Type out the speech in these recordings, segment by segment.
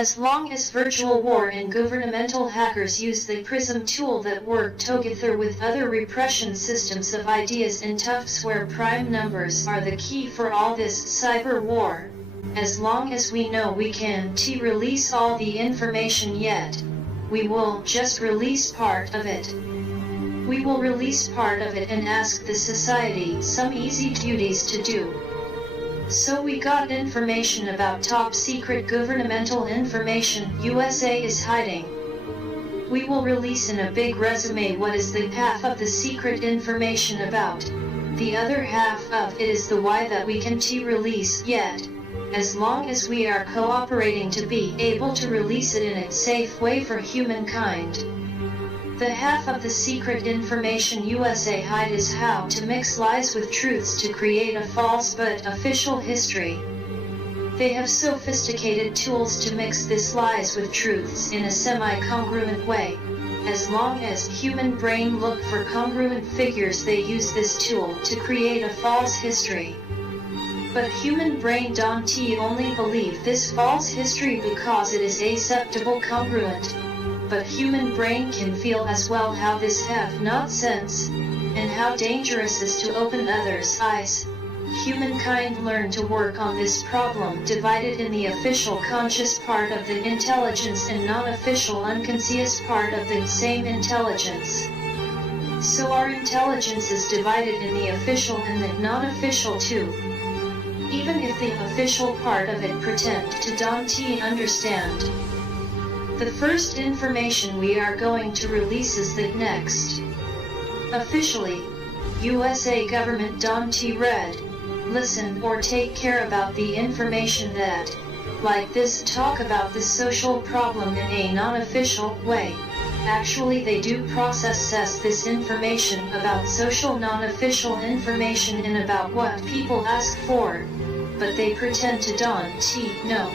As long as virtual war and governmental hackers use the PRISM tool that work together with other repression systems of ideas and tufts where prime numbers are the key for all this cyber war, as long as we know we can't release all the information yet, we will just release part of it. We will release part of it and ask the society some easy duties to do. So we got information about top secret governmental information USA is hiding. We will release in a big resume what is the half of the secret information about. The other half of it is the why that we can't release yet, as long as we are cooperating to be able to release it in a safe way for humankind. The half of the secret information USA hide is how to mix lies with truths to create a false but official history. They have sophisticated tools to mix this lies with truths in a semi-congruent way. As long as human brain look for congruent figures, they use this tool to create a false history. But human brain don't only believe this false history because it is acceptable congruent. But human brain can feel as well how this have not sense, and how dangerous is to open others' eyes. Humankind learn to work on this problem divided in the official conscious part of the intelligence and non-official unconscious part of the same intelligence. So our intelligence is divided in the official and the non-official too. Even if the official part of it pretend to don't understand. The first information we are going to release is the next. Officially, USA government don't read, listen or take care about the information that, like this talk about the social problem in a non-official way. Actually they do process this information about social non-official information and about what people ask for, but they pretend to don't know.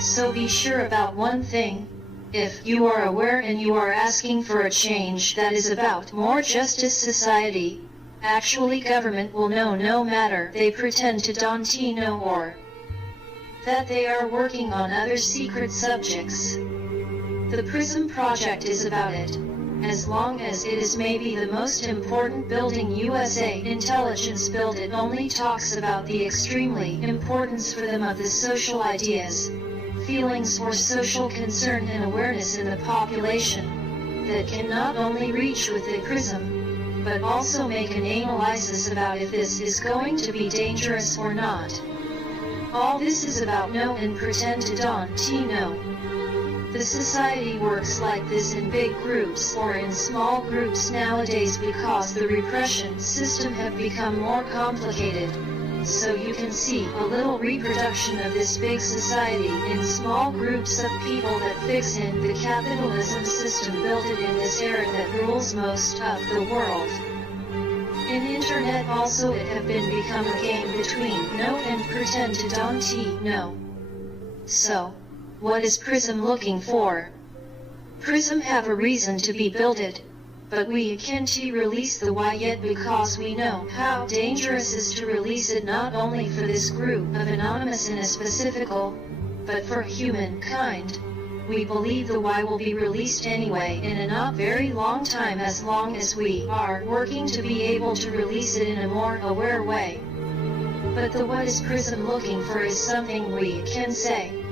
So be sure about one thing. If you are aware and you are asking for a change that is about more justice society, actually government will know no matter they pretend to don't know or that they are working on other secret subjects. The PRISM project is about it, as long as it is maybe the most important building USA intelligence build. It only talks about the extremely importance for them of the social ideas, feelings or social concern and awareness in the population, that can not only reach with the PRISM, but also make an analysis about if this is going to be dangerous or not. All this is about know and pretend to don't know. The society works like this in big groups or in small groups nowadays because the repression system have become more complicated. So you can see a little reproduction of this big society in small groups of people that fix in the capitalism system built it in this era that rules most of the world. In internet also it have been become a game between know and pretend to don't know. So, what is PRISM looking for? PRISM have a reason to be builded. But we can't release the why yet because we know how dangerous it is to release it not only for this group of anonymous in a specifical, but for humankind. We believe the why will be released anyway in a not very long time as long as we are working to be able to release it in a more aware way. But the what is PRISM looking for is something we can say.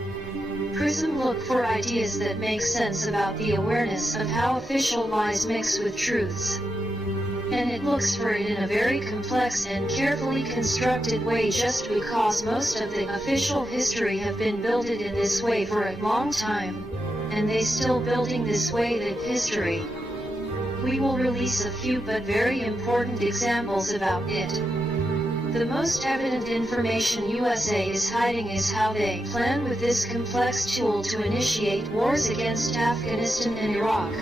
PRISM look for ideas that make sense about the awareness of how official lies mix with truths. And it looks for it in a very complex and carefully constructed way just because most of the official history have been built in this way for a long time, and they still building this way the history. We will release a few but very important examples about it. The most evident information USA is hiding is how they plan with this complex tool to initiate wars against Afghanistan and Iraq.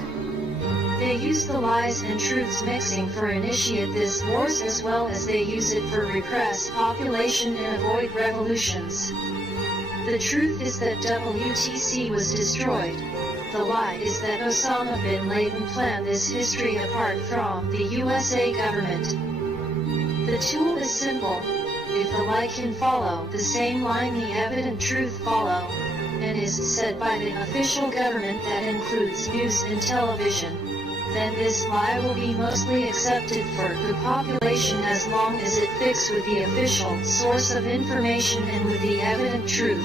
They use the lies and truths mixing for initiate these wars as well as they use it for repress population and avoid revolutions. The truth is that WTC was destroyed. The lie is that Osama bin Laden planned this history apart from the USA government. The tool is simple. If the lie can follow the same line the evident truth follow, and is said by the official government that includes news and television, then this lie will be mostly accepted for the population as long as it fits with the official source of information and with the evident truth.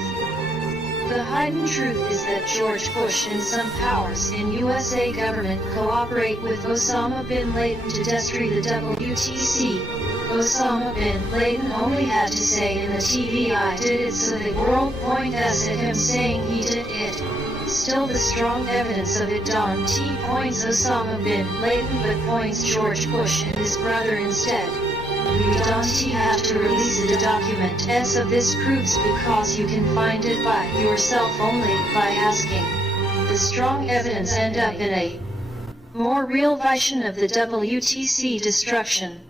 The hidden truth is that George Bush and some powers in USA government cooperate with Osama bin Laden to destroy the WTC. Osama bin Laden only had to say in the TV, "I did it," so the world points at him saying he did it. Still, the strong evidence of it don't point Osama bin Laden but points George Bush and his brother instead. We don't have to release the document as of this proves because you can find it by yourself only by asking. The strong evidence end up in a more real vision of the WTC destruction.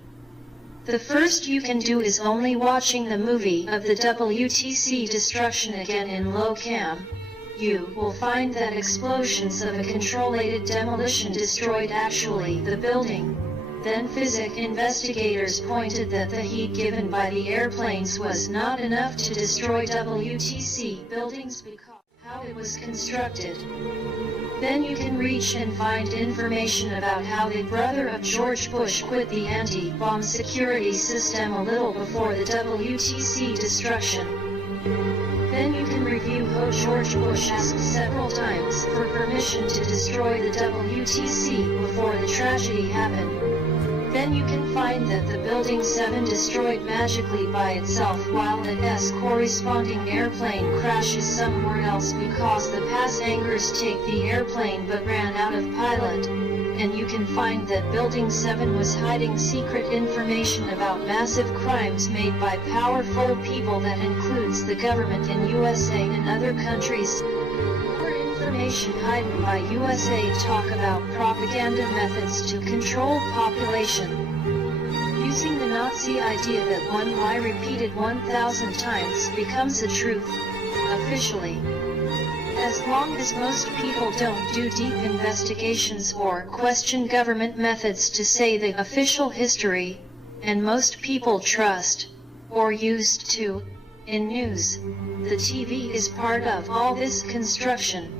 The first you can do is only watching the movie of the WTC destruction again in low cam. You will find that explosions of a controlled demolition destroyed actually the building. Then physics investigators pointed that the heat given by the airplanes was not enough to destroy WTC buildings because how it was constructed. Then you can reach and find information about how the brother of George Bush quit the anti-bomb security system a little before the WTC destruction. Then you can review how George Bush asked several times for permission to destroy the WTC before the tragedy happened. Then you can find that the Building 7 destroyed magically by itself while an S corresponding airplane crashes somewhere else because the passengers take the airplane but ran out of pilot. And you can find that Building 7 was hiding secret information about massive crimes made by powerful people that includes the government in USA and other countries. Information hidden by USA talk about propaganda methods to control population. Using the Nazi idea that one lie repeated 1,000 times becomes a truth, officially. As long as most people don't do deep investigations or question government methods to say the official history, and most people trust, or used to, in news, the TV is part of all this construction.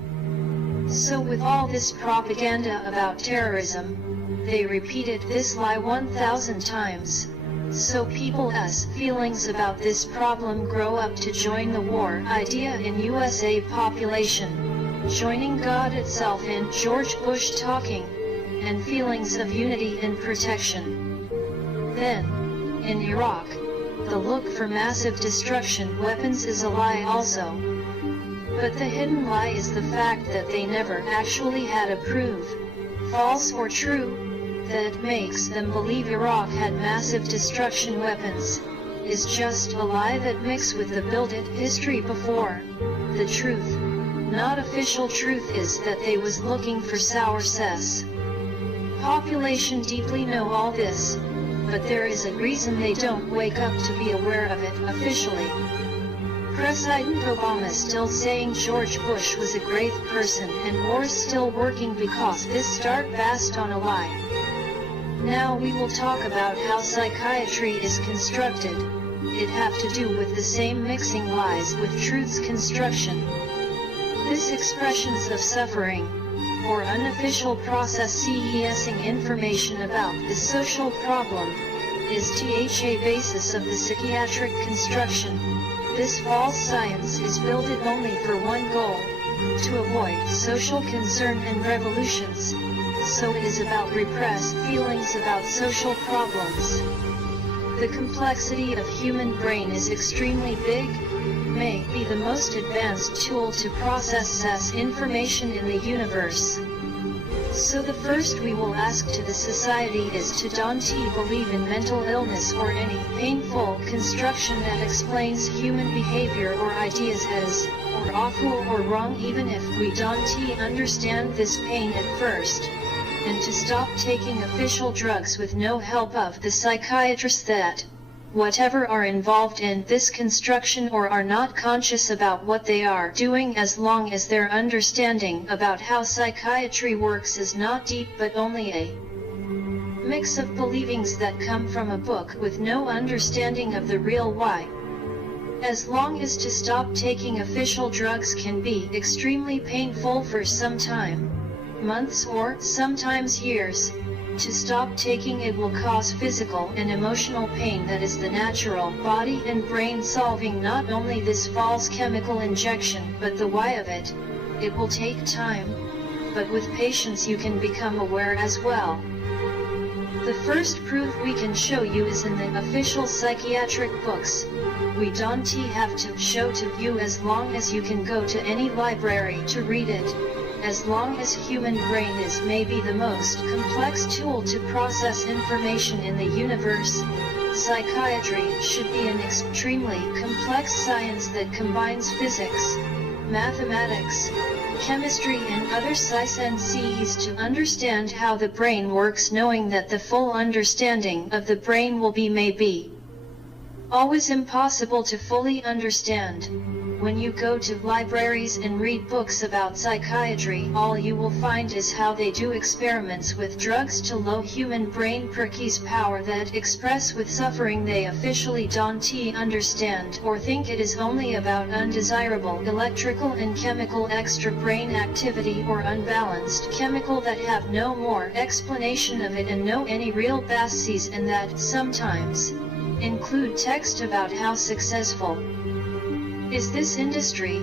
So with all this propaganda about terrorism, they repeated this lie 1,000 times. So people's feelings about this problem grow up to join the war idea in USA population, joining God itself in George Bush talking, and feelings of unity and protection. Then, in Iraq, the look for massive destruction weapons is a lie also. But the hidden lie is the fact that they never actually had a proof, false or true, that makes them believe Iraq had massive destruction weapons, is just a lie that mixed with the built-it history before. The truth, not official truth, is that they was looking for sour cess. Population deeply know all this, but there is a reason they don't wake up to be aware of it officially. President Obama still saying George Bush was a great person and war's still working because this start based on a lie. Now we will talk about how psychiatry is constructed. It have to do with the same mixing lies with truth's construction. This expressions of suffering, or unofficial processing information about the social problem, is the basis of the psychiatric construction. This false science is built only for one goal, to avoid social concern and revolutions. So it is about repressed feelings about social problems. The complexity of human brain is extremely big, may be the most advanced tool to process information in the universe. So the first we will ask to the society is to don't believe in mental illness or any painful construction that explains human behavior or ideas as, or awful or wrong, even if we don't understand this pain at first. And to stop taking official drugs with no help of the psychiatrist that, whatever are involved in this construction or are not conscious about what they are doing, as long as their understanding about how psychiatry works is not deep but only a mix of believings that come from a book with no understanding of the real why. As long as to stop taking official drugs can be extremely painful for some time, months or sometimes years, to stop taking it will cause physical and emotional pain that is the natural body and brain solving not only this false chemical injection but the why of it. It will take time, but with patience you can become aware as well. The first proof we can show you is in the official psychiatric books. We don't have to show to you as long as you can go to any library to read it. As long as human brain is maybe the most complex tool to process information in the universe, psychiatry should be an extremely complex science that combines physics, mathematics, chemistry and other sciences to understand how the brain works, knowing that the full understanding of the brain will be maybe always impossible to fully understand. When you go to libraries and read books about psychiatry, all you will find is how they do experiments with drugs to low human brain perkey's power that express with suffering they officially don't understand or think it is only about undesirable electrical and chemical extra brain activity or unbalanced chemical that have no more explanation of it and no any real bases, and that sometimes include text about how successful is this industry.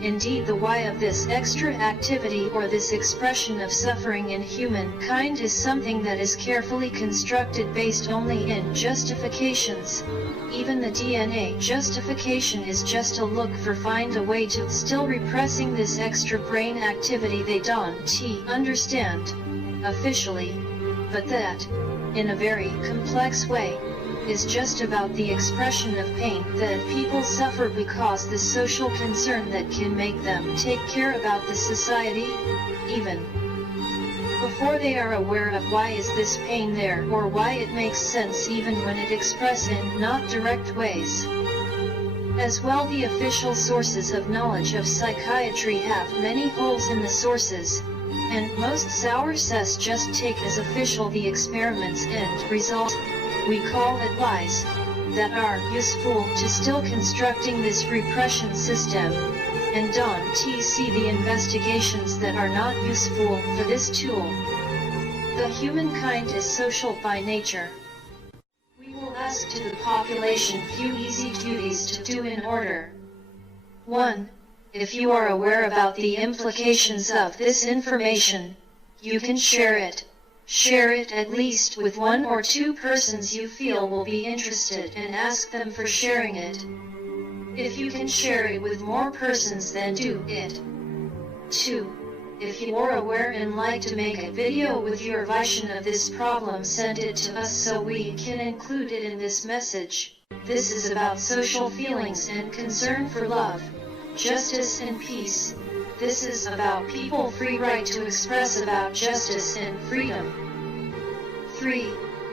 Indeed, the why of this extra activity or this expression of suffering in humankind is something that is carefully constructed based only in justifications. Even the DNA justification is just a look for find a way to still repressing this extra brain activity they don't understand officially, but that, in a very complex way, is just about the expression of pain that people suffer because the social concern that can make them take care about the society, even before they are aware of why is this pain there or why it makes sense even when it expresses in not direct ways. As well, the official sources of knowledge of psychiatry have many holes in the sources, and most sources just take as official the experiments and results. We call it lies, that are useful to still constructing this repression system, and don't see the investigations that are not useful for this tool. The humankind is social by nature. We will ask to the population few easy duties to do in order. 1. If you are aware about the implications of this information, you can share it. Share it at least with 1 or 2 persons you feel will be interested and ask them for sharing it. If you can share it with more persons, then do it. 2. If you are aware and like to make a video with your vision of this problem, send it to us so we can include it in this message. This is about social feelings and concern for love, justice and peace. This is about people free right to express about justice and freedom. 3.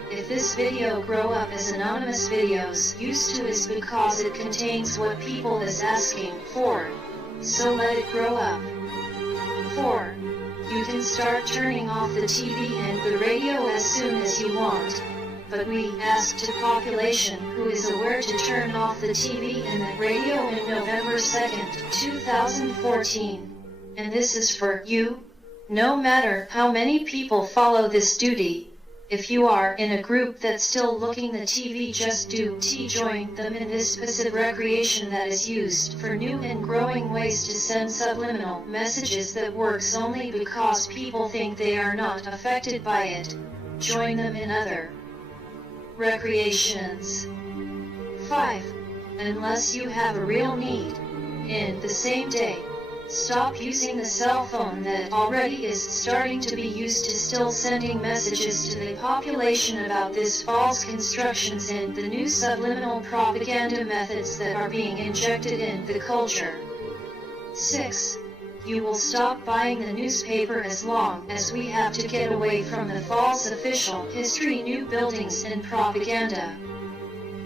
If this video grow up as anonymous videos used to is because it contains what people is asking for, so let it grow up. 4. You can start turning off the TV and the radio as soon as you want, but we ask to population who is aware to turn off the TV and the radio in November 2nd, 2014. And this is for you, no matter how many people follow this duty. If you are in a group that's still looking the TV, just do join them in this passive recreation that is used for new and growing ways to send subliminal messages that works only because people think they are not affected by it. Join them in other recreations. 5. Unless you have a real need, in the same day, stop using the cell phone that already is starting to be used to still sending messages to the population about this false constructions and the new subliminal propaganda methods that are being injected in the culture. 6. You will stop buying the newspaper as long as we have to get away from the false official history, new buildings and propaganda.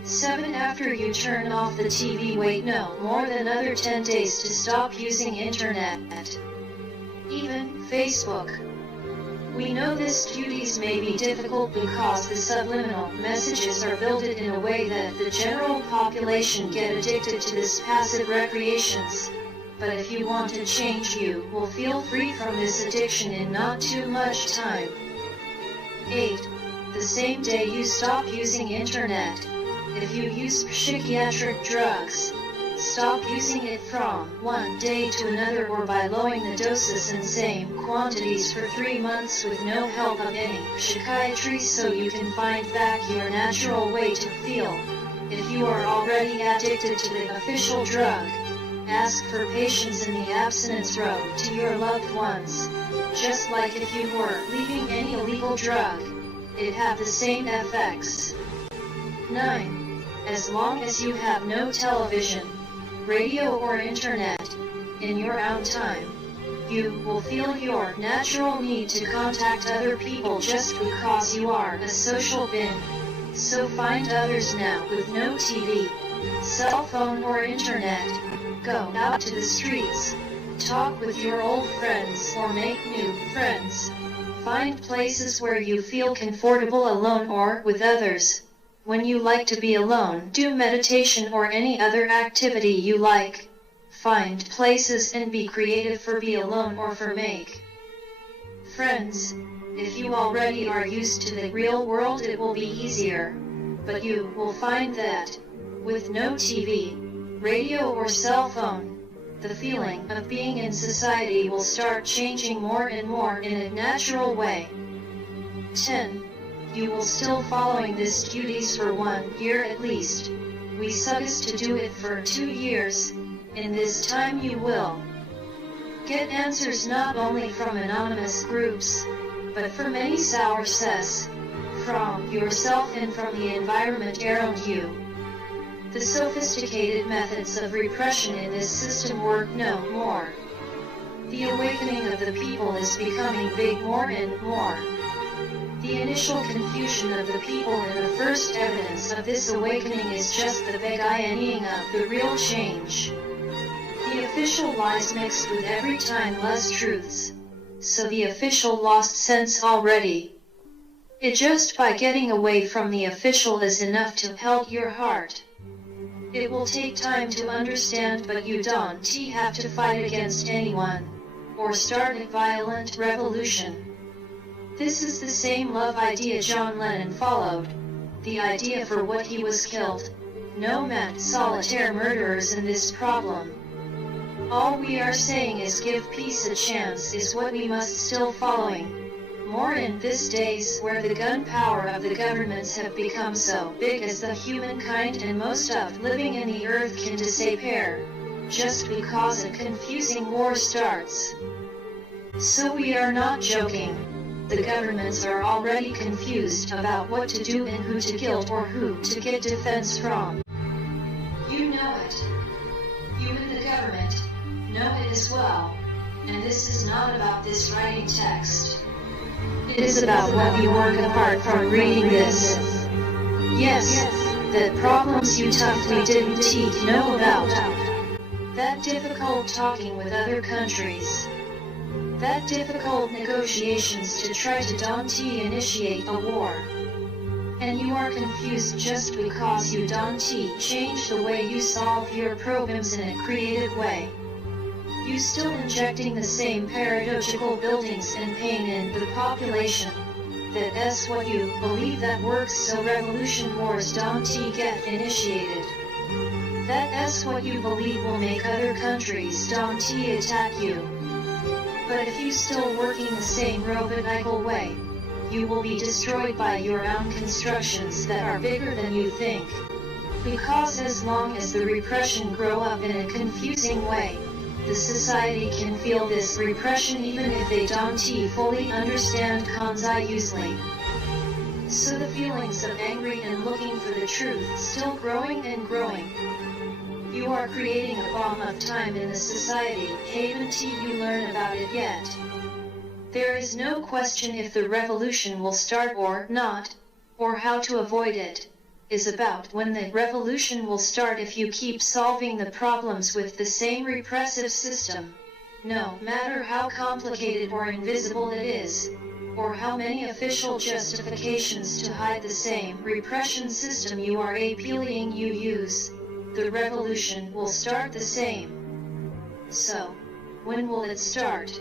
7. After you turn off the TV, wait no more than another 10 days to stop using internet, even Facebook. We know this duties may be difficult because the subliminal messages are built in a way that the general population get addicted to this passive recreations. But if you want to change, you will feel free from this addiction in not too much time. 8. The same day you stop using internet. If you use psychiatric drugs, stop using it from one day to another or by lowering the doses in same quantities for 3 months with no help of any psychiatry so you can find back your natural way to feel. If you are already addicted to the official drug, ask for patience in the abstinence road to your loved ones. Just like if you were leaving any illegal drug, it have the same effects. 9. As long as you have no television, radio or internet, in your own time, you will feel your natural need to contact other people just because you are a social being. So find others now with no TV, cell phone or internet. Go out to the streets, talk with your old friends or make new friends. Find places where you feel comfortable alone or with others. When you like to be alone, do meditation or any other activity you like. Find places and be creative for be alone or for make friends. If you already are used to the real world, it will be easier. But you will find that, with no TV, radio or cell phone, the feeling of being in society will start changing more and more in a natural way. 10. You will still following these duties for 1 year at least. We suggest to do it for 2 years. In this time you will get answers not only from anonymous groups, but from many sources, from yourself and from the environment around you. The sophisticated methods of repression in this system work no more. The awakening of the people is becoming big more and more. The initial confusion of the people and the first evidence of this awakening is just the beginning of the real change. The official lies mixed with every time less truths, so the official lost sense already. It just by getting away from the official is enough to help your heart. It will take time to understand, but you don't have to fight against anyone, or start a violent revolution. This is the same love idea John Lennon followed, the idea for what he was killed. No mad solitaire murderers in this problem. All we are saying is give peace a chance is what we must still following. More in these days where the gun power of the governments have become so big as the humankind and most of living in the earth can disappear, just because a confusing war starts. So we are not joking. The governments are already confused about what to do and who to kill or who to get defense from. You know it. You in the government know it as well. And this is not about this writing text. It is about what you work apart from reading this. Yes, that problems you toughly didn't know about. That difficult talking with other countries. That difficult negotiations to try to don't initiate a war. And you are confused just because you don't change the way you solve your problems in a creative way. You still injecting the same paradoxical buildings and pain in the population. That's what you believe that works so revolution wars don't get initiated. That's what you believe will make other countries don't attack you. But if you still working the same robotical way, you will be destroyed by your own constructions that are bigger than you think. Because as long as the repression grow up in a confusing way, the society can feel this repression even if they don't fully understand concept usually. So the feelings of angry and looking for the truth still growing and growing. You are creating a bomb of time in the society, haven't you learned about it yet? There is no question if the revolution will start or not, or how to avoid it, is about when the revolution will start if you keep solving the problems with the same repressive system, no matter how complicated or invisible it is. or how many official justifications to hide the same repression system you are appealing you use, the revolution will start the same. So, when will it start?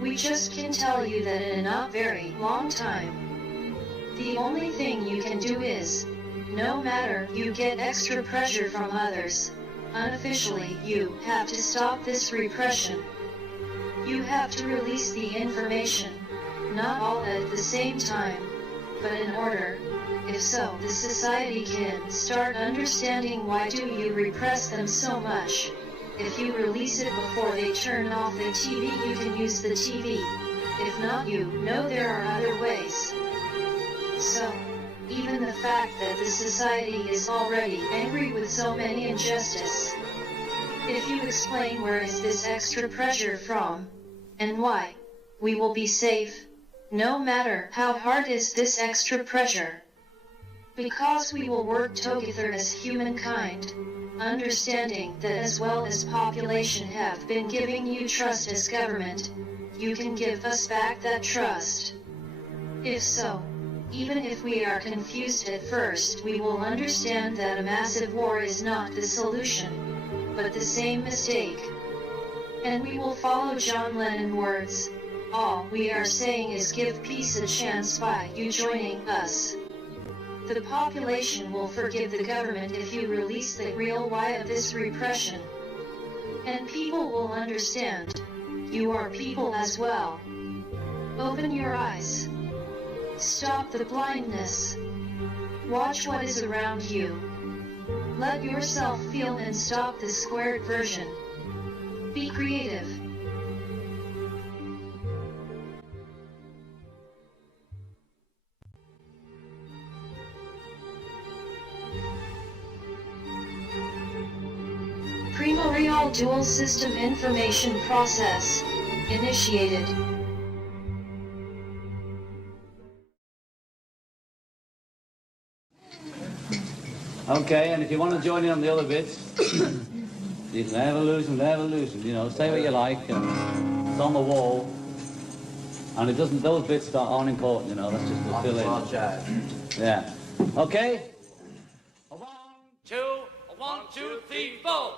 We just can tell you that in a not very long time. The only thing you can do is, no matter you get extra pressure from others, unofficially you have to stop this repression. You have to release the information, not all at the same time, but in order. If so, the society can start understanding why do you repress them so much. If you release it before they turn off the TV, you can use the TV. If not, you know there are other ways. So, even the fact that the society is already angry with so many injustice. If you explain where is this extra pressure from, and why, we will be safe, no matter how hard is this extra pressure. Because we will work together as humankind, understanding that as well as population have been giving you trust as government, you can give us back that trust. If so, even if we are confused at first, we will understand that a massive war is not the solution, but the same mistake. And we will follow John Lennon's words, all we are saying is give peace a chance by you joining us. The population will forgive the government if you release the real why of this repression. And people will understand, you are people as well. Open your eyes. Stop the blindness. Watch what is around you. Let yourself feel and stop the squared version. Be creative. Primorial dual system information process initiated. Okay, and if you want to join in on the other bits, you can evolution, you know, say what you like, and it's on the wall, and it doesn't, those bits aren't important, you know, that's just to fill in. Yeah. Okay? A 1, 2, a 1, 2, 3, 4.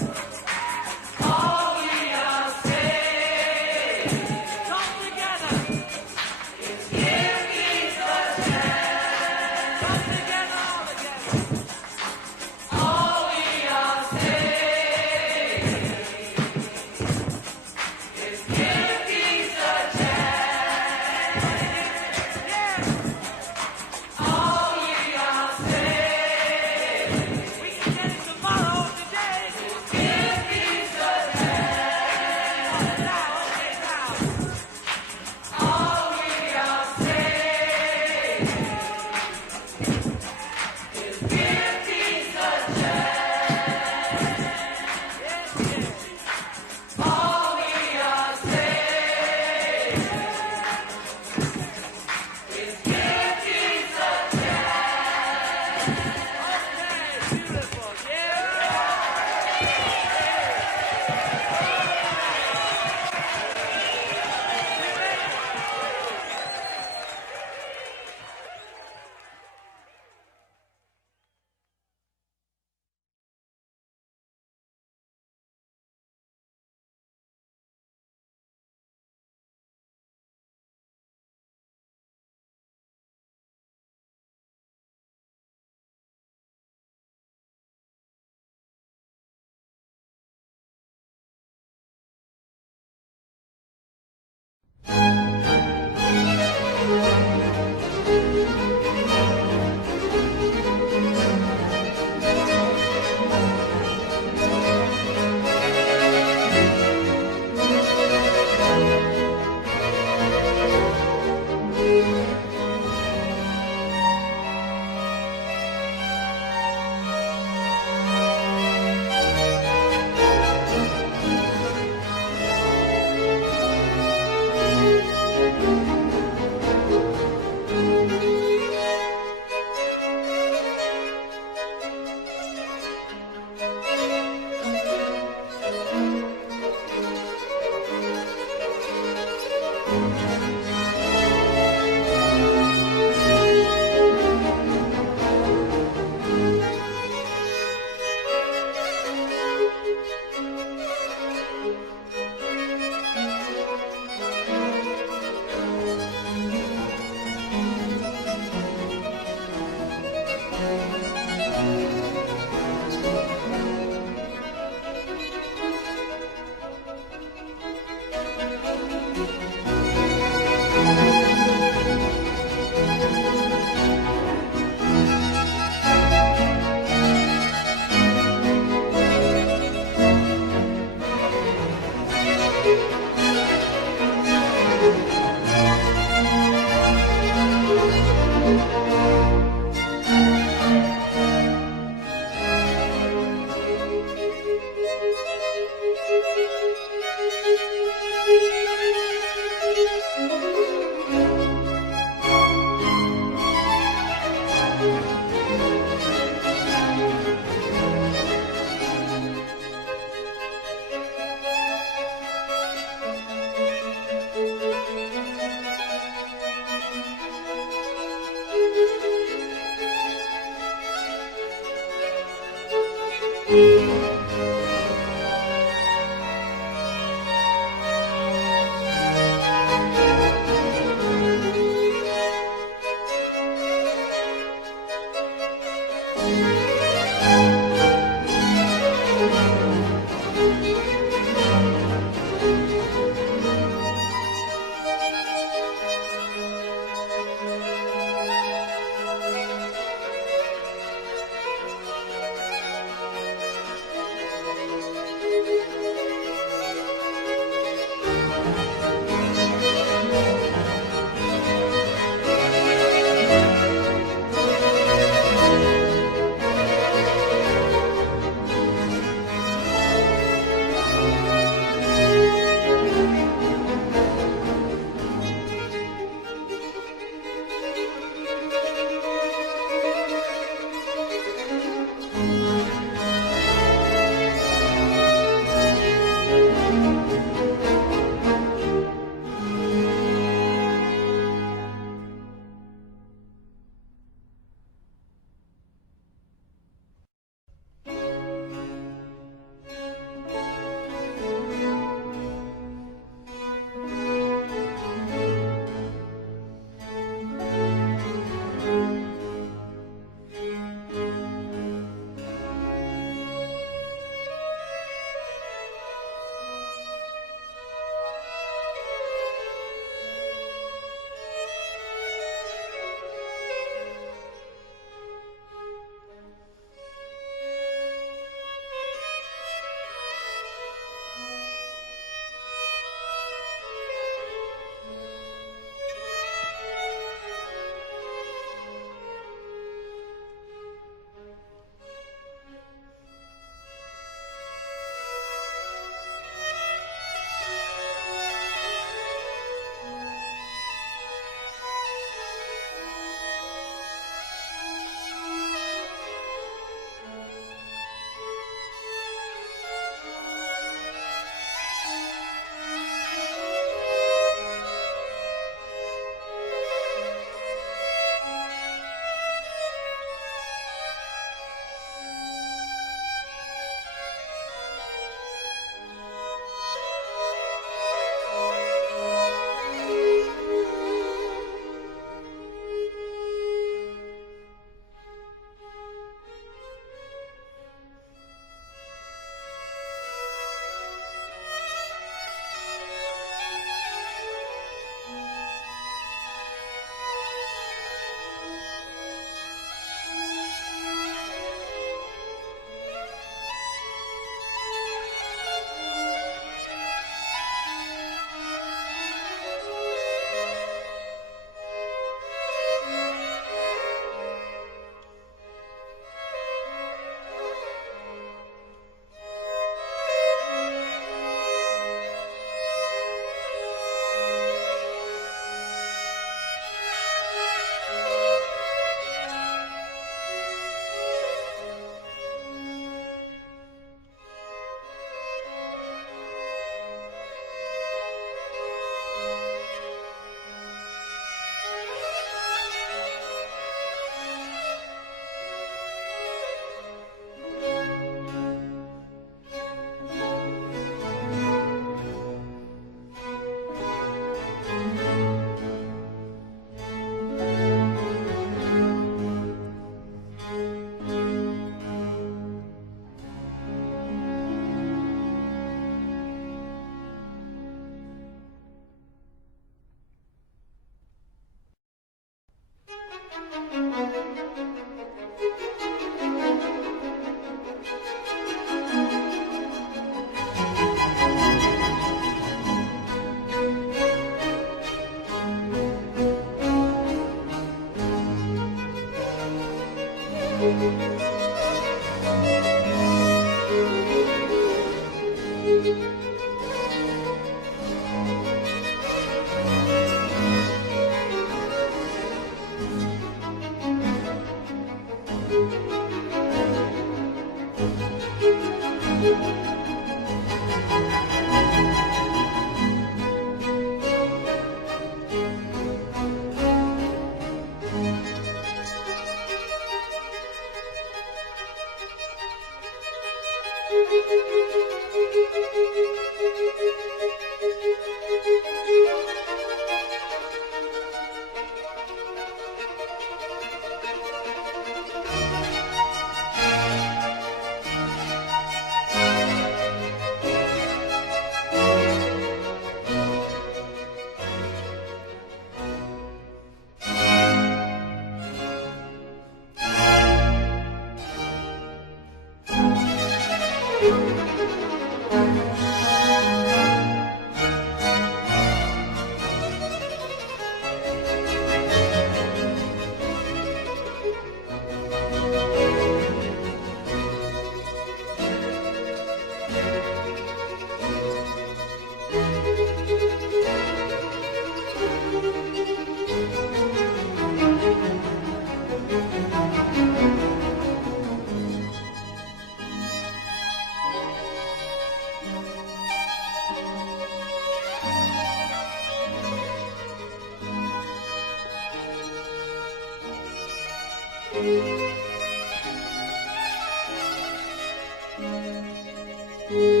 you.